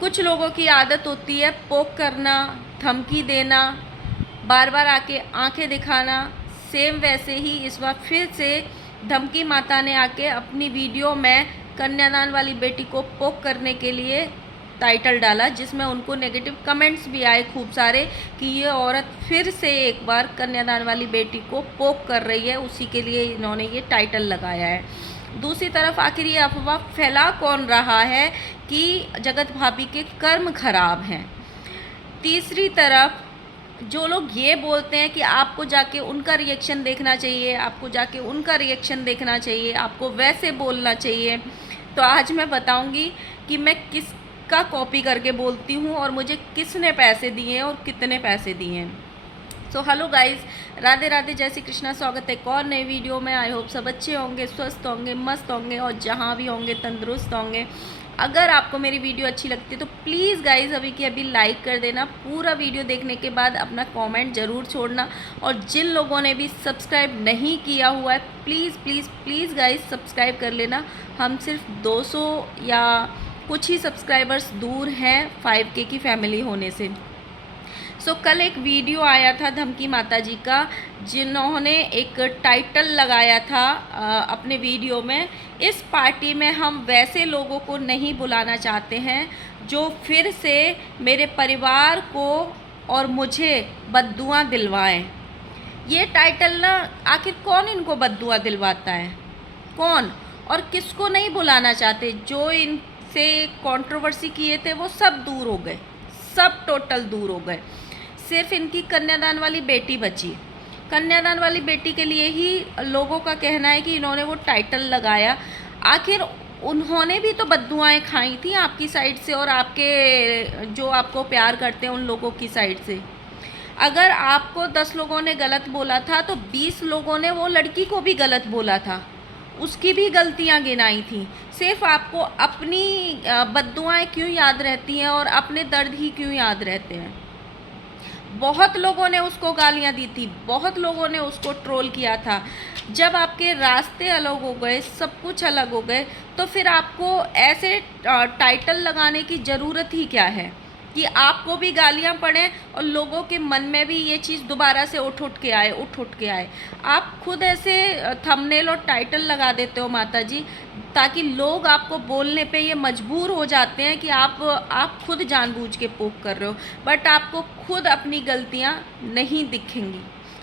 कुछ लोगों की आदत होती है पोक करना, धमकी देना, बार बार आके आंखें दिखाना। सेम वैसे ही इस बार फिर से धमकी माता ने आके अपनी वीडियो में कन्यादान वाली बेटी को पोक करने के लिए टाइटल डाला, जिसमें उनको नेगेटिव कमेंट्स भी आए खूब सारे कि ये औरत फिर से एक बार कन्यादान वाली बेटी को पोक कर रही है। उसी के लिए इन्होंने ये टाइटल लगाया है। दूसरी तरफ आखिर ये अफवाह फैला कौन रहा है कि जगत भाभी के कर्म खराब हैं। तीसरी तरफ जो लोग ये बोलते हैं कि आपको जाके उनका रिएक्शन देखना चाहिए, आपको जाके उनका रिएक्शन देखना चाहिए, आपको वैसे बोलना चाहिए, तो आज मैं बताऊंगी कि मैं किसका कॉपी करके बोलती हूँ और मुझे किसने पैसे दिए हैं और कितने पैसे दिए हैं। So hello guys, Radhe Radhe, जय श्री कृष्णा। स्वागत है एक और नए वीडियो में। आई होप सब अच्छे होंगे, स्वस्थ होंगे, मस्त होंगे और जहाँ भी होंगे तंदुरुस्त होंगे। अगर आपको मेरी वीडियो अच्छी लगती है तो प्लीज़ गाइस अभी की अभी लाइक कर देना। पूरा वीडियो देखने के बाद अपना कमेंट ज़रूर छोड़ना। और जिन लोगों ने भी सब्सक्राइब नहीं किया हुआ है please please please guys subscribe कर लेना। हम सिर्फ 200 या कुछ ही सब्सक्राइबर्स दूर हैं 5K की फैमिली होने से। कल एक वीडियो आया था धमकी माता जी का, जिन्होंने एक टाइटल लगाया था अपने वीडियो में, इस पार्टी में हम वैसे लोगों को नहीं बुलाना चाहते हैं जो फिर से मेरे परिवार को और मुझे बद्दुआ दिलवाएं। ये टाइटल ना, आखिर कौन इनको बद्दुआ दिलवाता है, कौन? और किसको नहीं बुलाना चाहते? जो इनसे कंट्रोवर्सी किए थे वो सब दूर हो गए, सब टोटल दूर हो गए। सिर्फ इनकी कन्यादान वाली बेटी बची। कन्यादान वाली बेटी के लिए ही लोगों का कहना है कि इन्होंने वो टाइटल लगाया। आखिर उन्होंने भी तो बद्दुआएं खाई थी आपकी साइड से और आपके जो आपको प्यार करते हैं उन लोगों की साइड से। अगर आपको 10 लोगों ने गलत बोला था तो 20 लोगों ने वो लड़की को भी गलत बोला था, उसकी भी गलतियां गिनाई थी। सिर्फ आपको अपनी बद्दुआएं क्यों याद रहती हैं और अपने दर्द ही क्यों याद रहते हैं? बहुत लोगों ने उसको गालियां दी थी, बहुत लोगों ने उसको ट्रोल किया था। जब आपके रास्ते अलग हो गए, सब कुछ अलग हो गए, तो फिर आपको ऐसे टाइटल लगाने की ज़रूरत ही क्या है कि आपको भी गालियां पड़ें और लोगों के मन में भी ये चीज़ दोबारा से उठ उठ के आए। आप खुद ऐसे थंबनेल और टाइटल लगा देते हो माता जी, ताकि लोग आपको बोलने पे ये मजबूर हो जाते हैं कि आप खुद जानबूझ के पोक कर रहे हो, बट आपको खुद अपनी गलतियां नहीं दिखेंगी।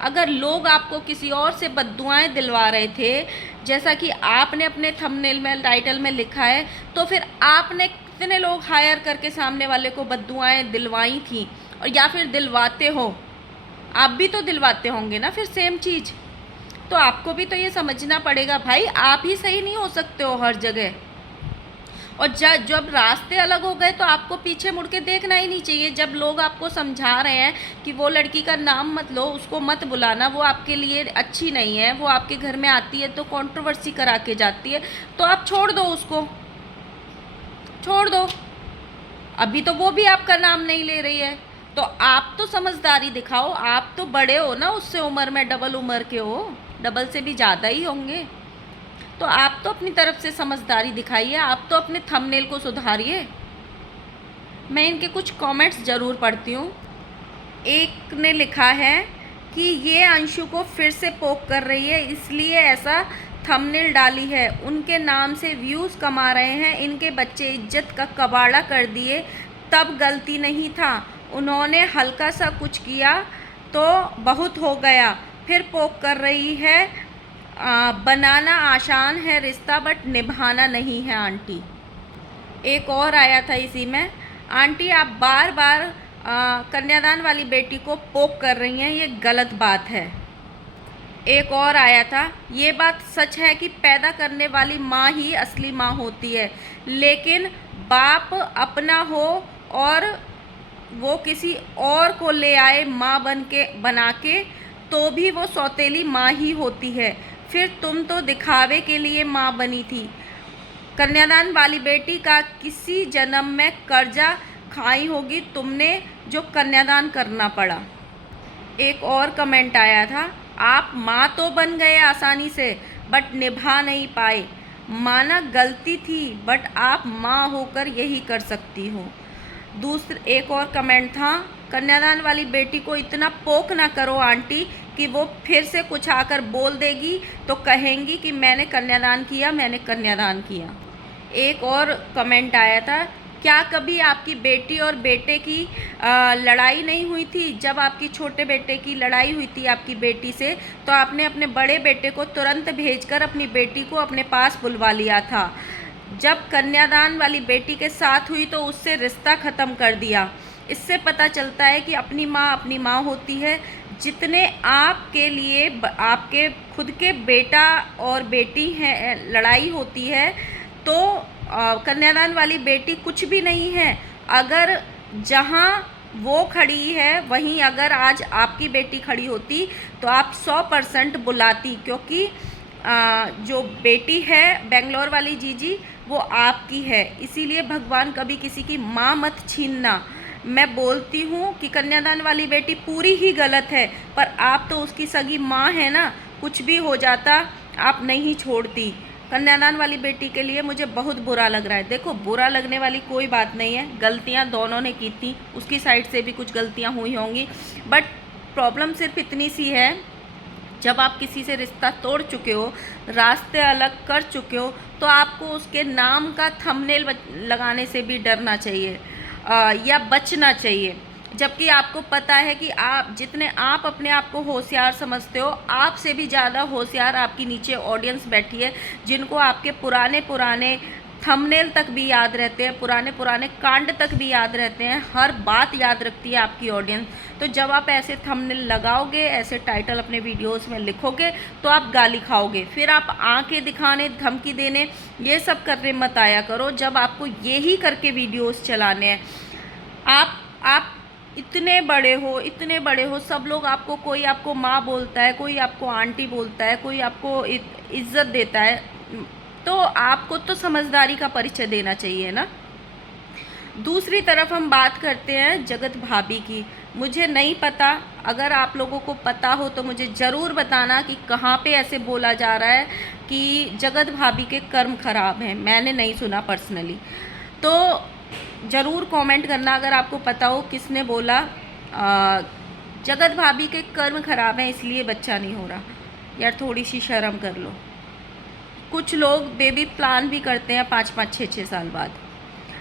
अगर लोग आपको किसी और से बद्दुआएं दिलवा रहे थे, जैसा कि आपने अपने थंबनेल में टाइटल में लिखा है, तो फिर आपने कितने लोग हायर करके सामने वाले को बद्दुआएं दिलवाई थी, और या फिर दिलवाते हो? आप भी तो दिलवाते होंगे ना फिर सेम चीज़। तो आपको भी तो ये समझना पड़ेगा भाई, आप ही सही नहीं हो सकते हो हर जगह। और जब रास्ते अलग हो गए तो आपको पीछे मुड़ के देखना ही नहीं चाहिए। जब लोग आपको समझा रहे हैं कि वो लड़की का नाम मत लो, उसको मत बुलाना, वो आपके लिए अच्छी नहीं है, वो आपके घर में आती है तो कंट्रोवर्सी करा के जाती है, तो आप छोड़ दो, उसको छोड़ दो। अभी तो वो भी आपका नाम नहीं ले रही है, तो आप तो समझदारी दिखाओ। आप तो बड़े हो ना उससे, उम्र में डबल उम्र के हो, डबल से भी ज़्यादा ही होंगे। तो आप तो अपनी तरफ से समझदारी दिखाइए, आप तो अपने थंबनेल को सुधारिए। मैं इनके कुछ कमेंट्स ज़रूर पढ़ती हूँ। एक ने लिखा है कि ये अंशु को फिर से पोक कर रही है, इसलिए ऐसा थंबनेल डाली है। उनके नाम से व्यूज़ कमा रहे हैं, इनके बच्चे इज्जत का कबाड़ा कर दिए, तब गलती नहीं था। उन्होंने हल्का सा कुछ किया तो बहुत हो गया, फिर पोक कर रही है। बनाना आसान है रिश्ता, बट निभाना नहीं है आंटी। एक और आया था इसी में, आंटी आप बार बार कन्यादान वाली बेटी को पोक कर रही हैं, ये गलत बात है। एक और आया था, ये बात सच है कि पैदा करने वाली माँ ही असली माँ होती है, लेकिन बाप अपना हो और वो किसी और को ले आए माँ बना के, तो भी वो सौतेली माँ ही होती है। फिर तुम तो दिखावे के लिए माँ बनी थी। कन्यादान वाली बेटी का किसी जन्म में कर्जा खाई होगी तुमने, जो कन्यादान करना पड़ा। एक और कमेंट आया था, आप माँ तो बन गए आसानी से, बट निभा नहीं पाए। माना गलती थी, बट आप माँ होकर यही कर सकती हो। दूसरे एक और कमेंट था, कन्यादान वाली बेटी को इतना पोक ना करो आंटी कि वो फिर से कुछ आकर बोल देगी तो कहेंगी कि मैंने कन्यादान किया, मैंने कन्यादान किया। एक और कमेंट आया था, क्या कभी आपकी बेटी और बेटे की लड़ाई नहीं हुई थी? जब आपकी छोटे बेटे की लड़ाई हुई थी आपकी बेटी से, तो आपने अपने बड़े बेटे को तुरंत भेजकर अपनी बेटी को अपने पास बुलवा लिया था। जब कन्यादान वाली बेटी के साथ हुई तो उससे रिश्ता ख़त्म कर दिया। इससे पता चलता है कि अपनी माँ होती है। जितने आपके लिए आपके खुद के बेटा और बेटी हैं लड़ाई होती है, तो कन्यादान वाली बेटी कुछ भी नहीं है। अगर जहाँ वो खड़ी है वहीं अगर आज आपकी बेटी खड़ी होती तो आप 100% बुलाती, क्योंकि जो बेटी है बेंगलोर वाली जीजी वो आपकी है। इसीलिए भगवान कभी किसी की माँ मत छीनना। मैं बोलती हूँ कि कन्यादान वाली बेटी पूरी ही गलत है, पर आप तो उसकी सगी माँ है ना, कुछ भी हो जाता आप नहीं छोड़ती। कन्यादान वाली बेटी के लिए मुझे बहुत बुरा लग रहा है। देखो, बुरा लगने वाली कोई बात नहीं है, गलतियाँ दोनों ने की थी, उसकी साइड से भी कुछ गलतियाँ हुई होंगी, बट प्रॉब्लम सिर्फ इतनी सी है, जब आप किसी से रिश्ता तोड़ चुके हो, रास्ते अलग कर चुके हो, तो आपको उसके नाम का थंबनेल लगाने से भी डरना चाहिए या बचना चाहिए। जबकि आपको पता है कि आप जितने आप अपने आप को होशियार समझते हो, आपसे भी ज़्यादा होशियार आपकी नीचे ऑडियंस बैठी है, जिनको आपके पुराने थंबनेल तक भी याद रहते हैं, पुराने कांड तक भी याद रहते हैं, हर बात याद रखती है आपकी ऑडियंस। तो जब आप ऐसे थंबनेल लगाओगे, ऐसे टाइटल अपने वीडियोस में लिखोगे, तो आप गाली खाओगे। फिर आप आंखें दिखाने, धमकी देने, ये सब करने मत आया करो जब आपको यही करके वीडियोस चलाने हैं। आप इतने बड़े हो, सब लोग आपको, कोई आपको माँ बोलता है, कोई आपको आंटी बोलता है, कोई आपको इज्जत देता है, तो आपको तो समझदारी का परिचय देना चाहिए ना। दूसरी तरफ हम बात करते हैं जगत भाभी की। मुझे नहीं पता, अगर आप लोगों को पता हो तो मुझे ज़रूर बताना कि कहाँ पे ऐसे बोला जा रहा है कि जगत भाभी के कर्म खराब हैं। मैंने नहीं सुना पर्सनली, तो ज़रूर कमेंट करना अगर आपको पता हो किसने बोला जगत भाभी के कर्म खराब हैं इसलिए बच्चा नहीं हो रहा। यार थोड़ी सी शर्म कर लो। कुछ लोग बेबी प्लान भी करते हैं 5-5, 6-6 साल बाद।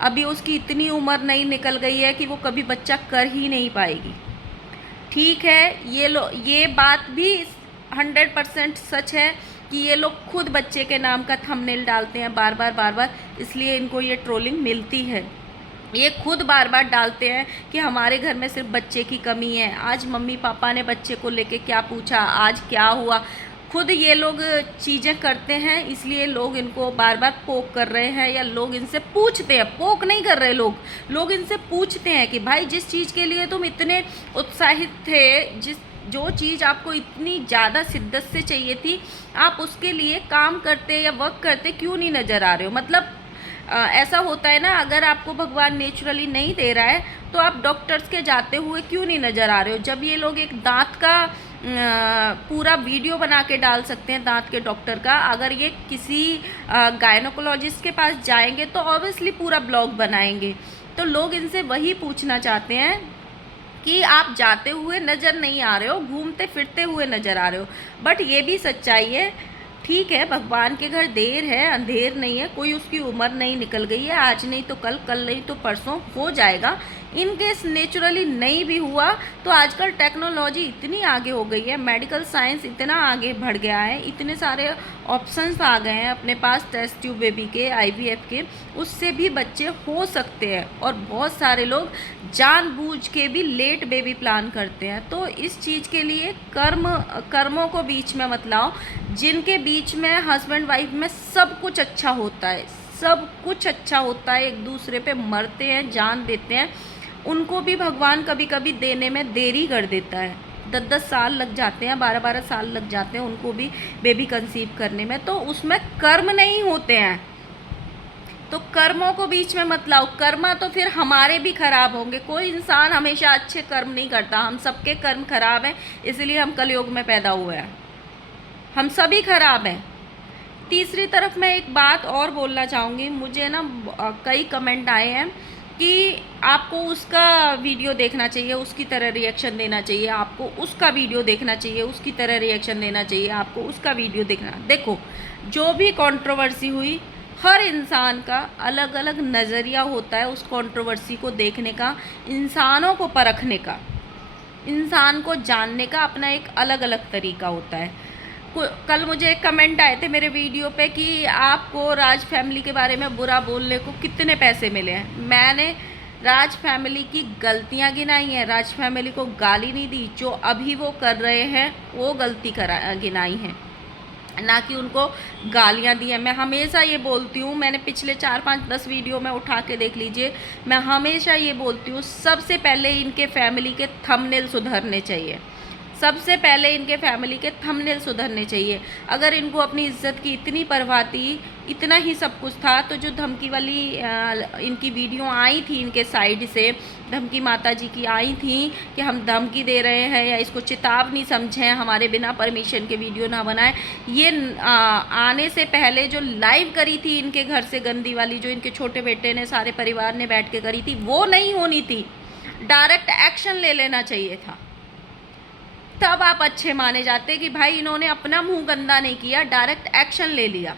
अभी उसकी इतनी उम्र नहीं निकल गई है कि वो कभी बच्चा कर ही नहीं पाएगी। ठीक है, ये बात भी 100% सच है कि ये लोग खुद बच्चे के नाम का थंबनेल डालते हैं बार बार, इसलिए इनको ये ट्रोलिंग मिलती है। ये खुद बार बार डालते हैं कि हमारे घर में सिर्फ बच्चे की कमी है, आज मम्मी पापा ने बच्चे को लेके क्या पूछा, आज क्या हुआ। खुद ये लोग चीज़ें करते हैं, इसलिए लोग इनको बार बार पोक कर रहे हैं, या लोग इनसे पूछते हैं। पोक नहीं कर रहे लोग इनसे पूछते हैं कि भाई जिस चीज़ के लिए तुम इतने उत्साहित थे, जो चीज़ आपको इतनी ज़्यादा शिद्दत से चाहिए थी, आप उसके लिए काम करते या वर्क करते क्यों नहीं नज़र आ रहे हो। मतलब ऐसा होता है ना, अगर आपको भगवान नेचुरली नहीं दे रहा है तो आप डॉक्टर्स के जाते हुए क्यों नहीं नज़र आ रहे हो। जब ये लोग एक दांत का पूरा वीडियो बना के डाल सकते हैं, दांत के डॉक्टर का, अगर ये किसी गायनोकोलॉजिस्ट के पास जाएंगे तो ऑब्वियसली पूरा ब्लॉग बनाएंगे। तो लोग इनसे वही पूछना चाहते हैं कि आप जाते हुए नज़र नहीं आ रहे हो, घूमते फिरते हुए नज़र आ रहे हो। बट ये भी सच्चाई है। ठीक है, भगवान के घर देर है अंधेर नहीं है, कोई उसकी उम्र नहीं निकल गई है, आज नहीं तो कल नहीं तो परसों हो जाएगा। इन केस नेचुरली नहीं भी हुआ तो आजकल टेक्नोलॉजी इतनी आगे हो गई है, मेडिकल साइंस इतना आगे बढ़ गया है, इतने सारे ऑप्शंस आ गए हैं अपने पास, टेस्ट ट्यूब बेबी के, IVF के, उससे भी बच्चे हो सकते हैं। और बहुत सारे लोग जानबूझ के भी लेट बेबी प्लान करते हैं। तो इस चीज़ के लिए कर्मों को बीच में मत लाओ। जिनके बीच में हस्बैंड वाइफ में सब कुछ अच्छा होता है, सब कुछ अच्छा होता है, एक दूसरे पे मरते हैं, जान देते हैं, उनको भी भगवान कभी कभी देने में देरी कर देता है। 10-10 साल लग जाते हैं, 12-12 साल लग जाते हैं उनको भी बेबी कंसीव करने में। तो उसमें कर्म नहीं होते हैं, तो कर्मों को बीच में मत लाओ। कर्म तो फिर हमारे भी खराब होंगे। कोई इंसान हमेशा अच्छे कर्म नहीं करता, हम सबके कर्म खराब हैं, इसलिए हम कलयुग में पैदा हुए हैं, हम सभी खराब हैं। तीसरी तरफ मैं एक बात और बोलना चाहूँगी। मुझे ना कई कमेंट आए हैं कि आपको उसका वीडियो देखना चाहिए, उसकी तरह रिएक्शन देना चाहिए, आपको उसका वीडियो देखना चाहिए, उसकी तरह रिएक्शन देना चाहिए, आपको उसका वीडियो देखना। देखो, जो भी कंट्रोवर्सी हुई, हर इंसान का अलग अलग नज़रिया होता है उस कंट्रोवर्सी को देखने का, इंसानों को परखने का, इंसान को जानने का अपना एक अलग अलग तरीका होता है। कल मुझे एक कमेंट आए थे मेरे वीडियो पे कि आपको राज फैमिली के बारे में बुरा बोलने को कितने पैसे मिले हैं। मैंने राज फैमिली की गलतियां गिनाई हैं, राज फैमिली को गाली नहीं दी। जो अभी वो कर रहे हैं वो गलती गिनाई है, ना कि उनको गालियां दी हैं। मैं हमेशा ये बोलती हूँ, मैंने पिछले 4-5-10 वीडियो में उठा के देख लीजिए, मैं हमेशा ये बोलती हूँ, सबसे पहले इनके फैमिली के थंबनेल सुधरने चाहिए। सबसे पहले इनके फैमिली के थंबनेल सुधरने चाहिए। अगर इनको अपनी इज्जत की इतनी परवाह थी, इतना ही सब कुछ था, तो जो धमकी वाली इनकी वीडियो आई थी इनके साइड से, धमकी माता जी की आई थी कि हम धमकी दे रहे हैं या इसको चेतावनी समझें, हमारे बिना परमिशन के वीडियो ना बनाएं, ये आने से पहले जो लाइव करी थी इनके घर से गंदी वाली, जो इनके छोटे बेटे ने सारे परिवार ने बैठ के करी थी, वो नहीं होनी थी। डायरेक्ट एक्शन ले लेना चाहिए था, तब आप अच्छे माने जाते कि भाई इन्होंने अपना मुंह गंदा नहीं किया, डायरेक्ट एक्शन ले लिया।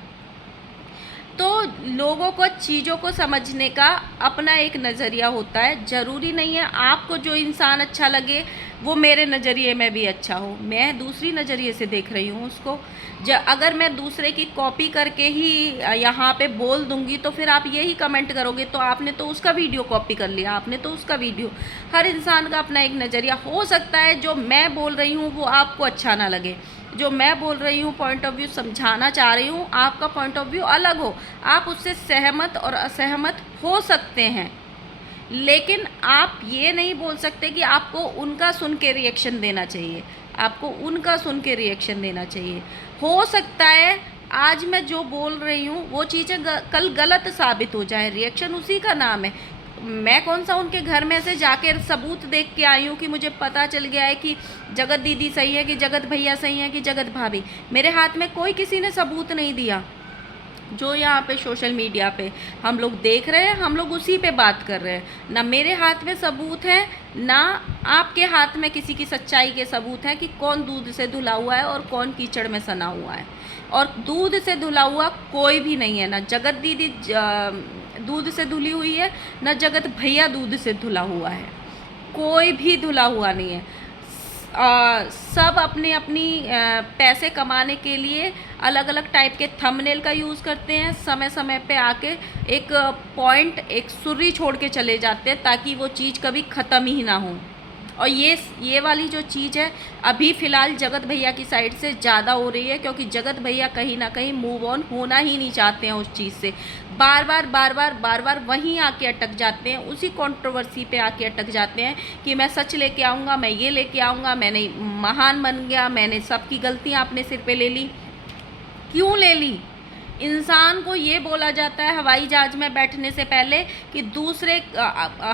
तो लोगों को चीज़ों को समझने का अपना एक नज़रिया होता है। ज़रूरी नहीं है आपको जो इंसान अच्छा लगे वो मेरे नज़रिए में भी अच्छा हो। मैं दूसरी नज़रिए से देख रही हूँ उसको। अगर मैं दूसरे की कॉपी करके ही यहाँ पे बोल दूँगी तो फिर आप यही कमेंट करोगे, तो आपने तो उसका वीडियो कॉपी कर लिया, आपने तो उसका वीडियो। हर इंसान का अपना एक नज़रिया हो सकता है, जो मैं बोल रही हूँ वो आपको अच्छा ना लगे, जो मैं बोल रही हूँ पॉइंट ऑफ व्यू समझाना चाह रही हूँ, आपका पॉइंट ऑफ व्यू अलग हो, आप उससे सहमत और असहमत हो सकते हैं, लेकिन आप ये नहीं बोल सकते कि आपको उनका सुन के रिएक्शन देना चाहिए, आपको उनका सुन के रिएक्शन देना चाहिए। हो सकता है आज मैं जो बोल रही हूँ वो चीज़ें कल गलत साबित हो जाए, रिएक्शन उसी का नाम है। मैं कौन सा उनके घर में से जाके सबूत देख के आई हूँ कि मुझे पता चल गया है कि जगत दीदी सही है कि जगत भैया सही है कि जगत भाभी। मेरे हाथ में कोई किसी ने सबूत नहीं दिया। जो यहाँ पे सोशल मीडिया पे हम लोग देख रहे हैं, हम लोग उसी पे बात कर रहे हैं। ना मेरे हाथ में सबूत है, ना आपके हाथ में किसी की सच्चाई के सबूत है कि कौन दूध से धुला हुआ है और कौन कीचड़ में सना हुआ है। और दूध से धुला हुआ कोई भी नहीं है, ना जगत दीदी दूध से धुली हुई है, ना जगत भैया दूध से धुला हुआ है, कोई भी धुला हुआ नहीं है। सब अपनी अपनी पैसे कमाने के लिए अलग अलग टाइप के थंबनेल का यूज़ करते हैं। समय समय पे आके एक पॉइंट, एक सुर्री छोड़ के चले जाते हैं ताकि वो चीज़ कभी ख़त्म ही ना हो। और ये वाली जो चीज़ है अभी फ़िलहाल जगत भैया की साइड से ज़्यादा हो रही है, क्योंकि जगत भैया कहीं ना कहीं मूव ऑन होना ही नहीं चाहते हैं उस चीज़ से। बार बार वहीं आके अटक जाते हैं, उसी कंट्रोवर्सी पे आके अटक जाते हैं कि मैं सच लेके आऊँगा, मैं ये लेके आऊँगा, मैंने महान बन गया, मैंने सबकी गलतियाँ अपने सिर पे ले ली। क्यों ले ली? इंसान को ये बोला जाता है हवाई जहाज में बैठने से पहले कि दूसरे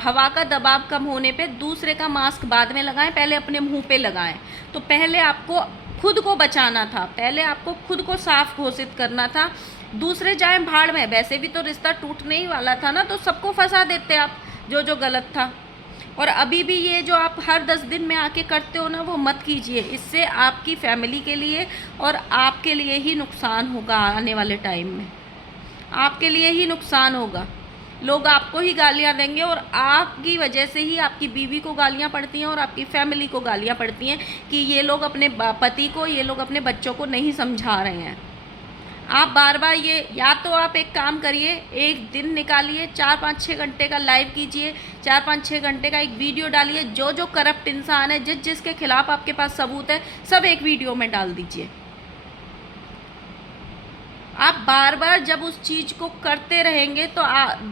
हवा का दबाव कम होने पे दूसरे का मास्क बाद में लगाएं, पहले अपने मुंह पे लगाएं। तो पहले आपको खुद को बचाना था, पहले आपको खुद को साफ घोषित करना था। दूसरे जाएं भाड़ में, वैसे भी तो रिश्ता टूटने ही वाला था ना, तो सबको फंसा देते आप जो गलत था। और अभी भी ये जो आप हर 10 दिन में आके करते हो ना, वो मत कीजिए। इससे आपकी फैमिली के लिए और आपके लिए ही नुकसान होगा। आने वाले टाइम में आपके लिए ही नुकसान होगा। लोग आपको ही गालियां देंगे और आपकी वजह से ही आपकी बीवी को गालियां पड़ती हैं और आपकी फैमिली को गालियां पड़ती हैं कि ये लोग अपने पति को, ये लोग अपने बच्चों को नहीं समझा रहे हैं। आप बार बार ये, या तो आप एक काम करिए, एक दिन निकालिए, 4-5-6 घंटे का लाइव कीजिए, 4-5-6 घंटे का एक वीडियो डालिए। जो करप्ट इंसान है, जिसके खिलाफ आपके पास सबूत है, सब एक वीडियो में डाल दीजिए। आप बार बार जब उस चीज़ को करते रहेंगे तो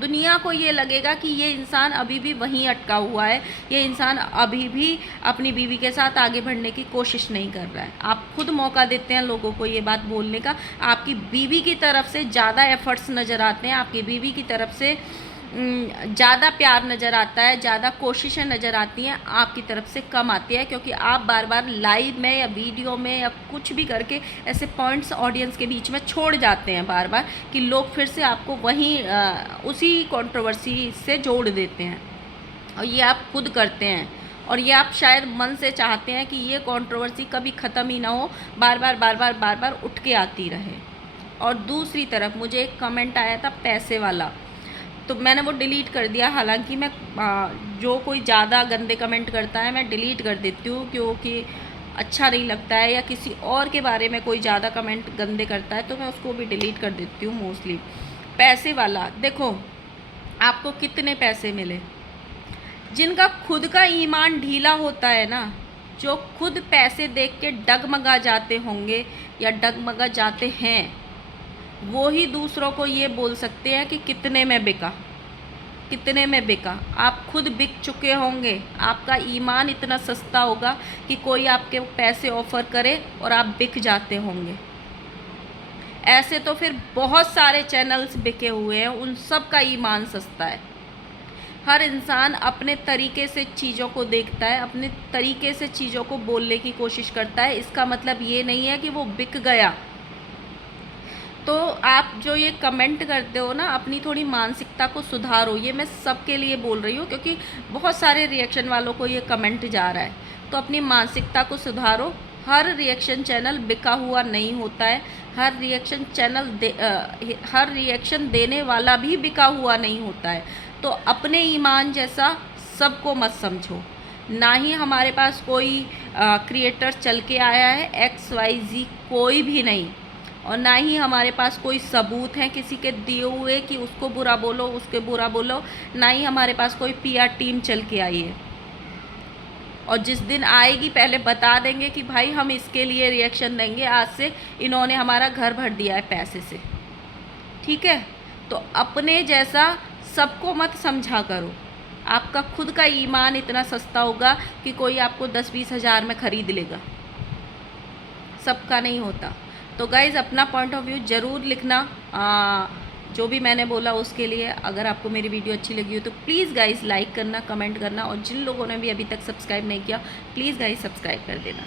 दुनिया को ये लगेगा कि ये इंसान अभी भी वहीं अटका हुआ है, ये इंसान अभी भी अपनी बीवी के साथ आगे बढ़ने की कोशिश नहीं कर रहा है। आप खुद मौका देते हैं लोगों को ये बात बोलने का। आपकी बीवी की तरफ से ज़्यादा एफर्ट्स नज़र आते हैं, आपकी बीवी की तरफ से ज़्यादा प्यार नज़र आता है, ज़्यादा कोशिशें नज़र आती हैं, आपकी तरफ से कम आती है, क्योंकि आप बार बार लाइव में या वीडियो में या कुछ भी करके ऐसे पॉइंट्स ऑडियंस के बीच में छोड़ जाते हैं बार बार कि लोग फिर से आपको वहीं उसी कंट्रोवर्सी से जोड़ देते हैं। और ये आप खुद करते हैं, और ये आप शायद मन से चाहते हैं कि ये कंट्रोवर्सी कभी ख़त्म ही ना हो, बार बार उठ के आती रहे। और दूसरी तरफ मुझे एक कमेंट आया था पैसे वाला, तो मैंने वो डिलीट कर दिया। हालांकि मैं जो कोई ज़्यादा गंदे कमेंट करता है मैं डिलीट कर देती हूँ, क्योंकि अच्छा नहीं लगता है, या किसी और के बारे में कोई ज़्यादा कमेंट गंदे करता है तो मैं उसको भी डिलीट कर देती हूँ मोस्टली। पैसे वाला, देखो आपको कितने पैसे मिले, जिनका खुद का ईमान ढीला होता है ना, जो खुद पैसे देख के डगमगा जाते होंगे या डगमगा जाते हैं, वो ही दूसरों को ये बोल सकते हैं कि कितने में बिका, कितने में बिका। आप खुद बिक चुके होंगे, आपका ईमान इतना सस्ता होगा कि कोई आपके पैसे ऑफ़र करे और आप बिक जाते होंगे। ऐसे तो फिर बहुत सारे चैनल्स बिके हुए हैं, उन सब का ईमान सस्ता है। हर इंसान अपने तरीके से चीज़ों को देखता है, अपने तरीके से चीज़ों को बोलने की कोशिश करता है। इसका मतलब ये नहीं है कि वो बिक गया। तो आप जो ये कमेंट करते हो ना, अपनी थोड़ी मानसिकता को सुधारो। ये मैं सबके लिए बोल रही हूँ, क्योंकि बहुत सारे रिएक्शन वालों को ये कमेंट जा रहा है। तो अपनी मानसिकता को सुधारो। हर रिएक्शन चैनल बिका हुआ नहीं होता है, हर रिएक्शन देने वाला भी बिका हुआ नहीं होता है। तो अपने ईमान जैसा सबको मत समझो। ना ही हमारे पास कोई क्रिएटर चल के आया है XYZ, कोई भी नहीं, और ना ही हमारे पास कोई सबूत हैं किसी के दिए हुए कि उसको बुरा बोलो, उसके बुरा बोलो। ना ही हमारे पास कोई PR टीम चल के आई है, और जिस दिन आएगी पहले बता देंगे कि भाई हम इसके लिए रिएक्शन देंगे, आज से इन्होंने हमारा घर भर दिया है पैसे से। ठीक है, तो अपने जैसा सबको मत समझा करो। आपका खुद का ईमान इतना सस्ता होगा कि कोई आपको 10-20 हज़ार में ख़रीद लेगा, सबका नहीं होता। तो गाइज़ अपना पॉइंट ऑफ व्यू ज़रूर लिखना, जो भी मैंने बोला उसके लिए। अगर आपको मेरी वीडियो अच्छी लगी हो तो प्लीज़ गाइज़ लाइक करना, कमेंट करना, और जिन लोगों ने भी अभी तक सब्सक्राइब नहीं किया प्लीज़ गाइज़ सब्सक्राइब कर देना।